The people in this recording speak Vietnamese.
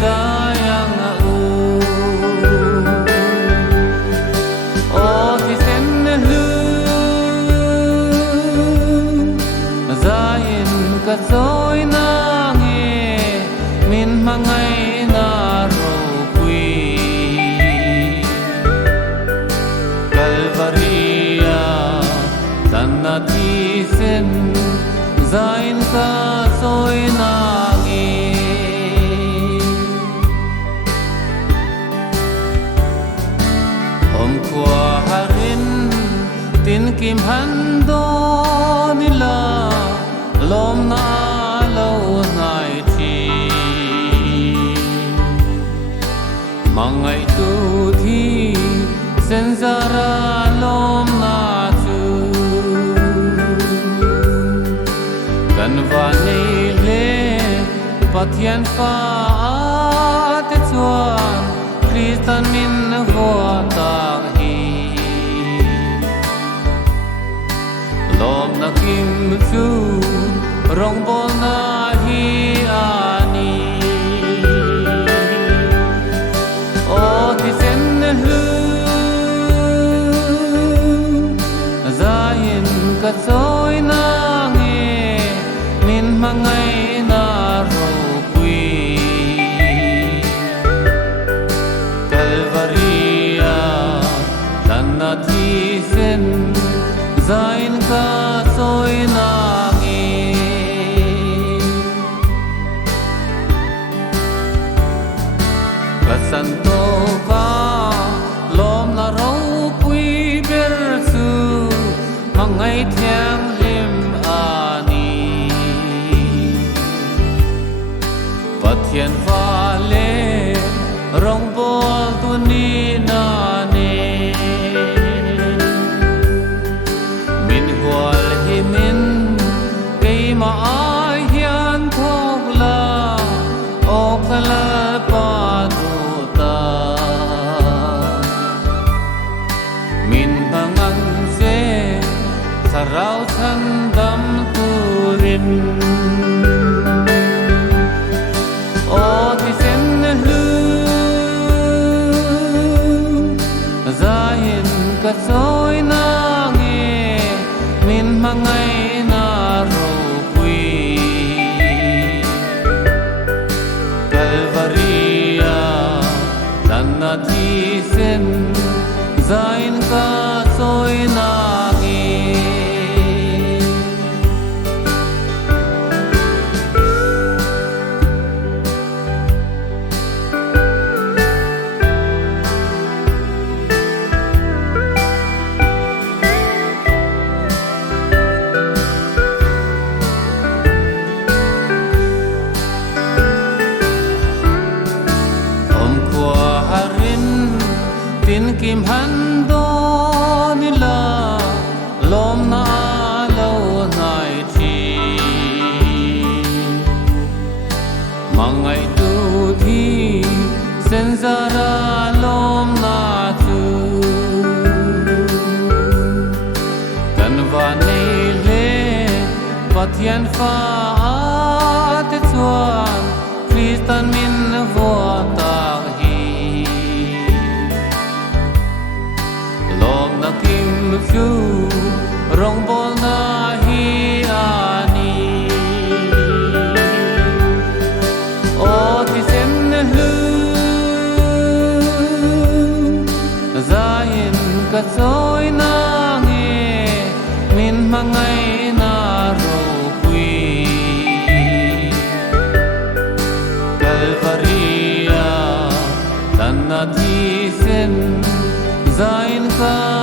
sayang u o ti sen lu zain ka zoi na nge min mangai na ro pui Calvaria tanna ti sen zain ka zoi na nge om kwa harin tin kim han do nila lom na lo ngai thi mangai tu thi sen zara lom na chu kan va nei le pathian fa te chuan Kristan min vo ta hi lom na kim chu rong bol na hi ani o ti sen lu zain ka zoi na nge min mangai na ro pui Calvaria tanna ti sen zain ka zoi na Santo ka lom na ro pui ber su mangai thiang lim ani pathian va le rong bol tu ni na ne min gwal hi min kei ma ai hian thok la o kala pa rau than dam turin o ti sen lu zain ka zoi na nge min mangai na ro pui Calvaria tanna ti sen zain ka zoi na tin kim han do nila lom na lo nai thi mangai tu thi sen zara lom na tu kan va nei le pathian fa te chuan Kristan min vo ta kim chu rong bol na hi ani o ti sen lu zain ka zoi na nge min mangai na ro pui Calvaria tanna ti sen zain ka